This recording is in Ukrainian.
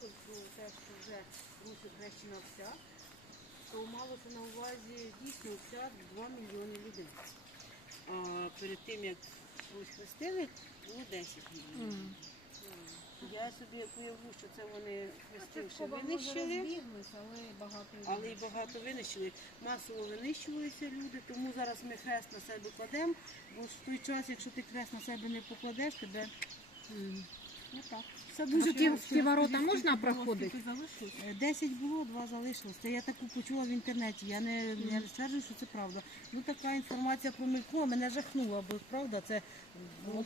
поскольку те, що вже Русь Греччина вся, то малося на увазі дійсно вся 2 мільйони людей. А перед тим, як Русь хрестили, було 10 мільйонів. Мгм. Я собі уявлю, що це вони хрестивши винищили. але й багато винищили. Масово винищувалися люди, тому зараз ми хрест на себе кладемо, бо в той час, якщо ти хрест на себе не покладеш, тебе м, дуже ті, ті ворота можна проходити? Десять 10 було, два залишилось. Це я таку почула в інтернеті. Я не, я не стверджую, що це правда. Ну така інформація про Мелько мене жахнула, бо правда, це було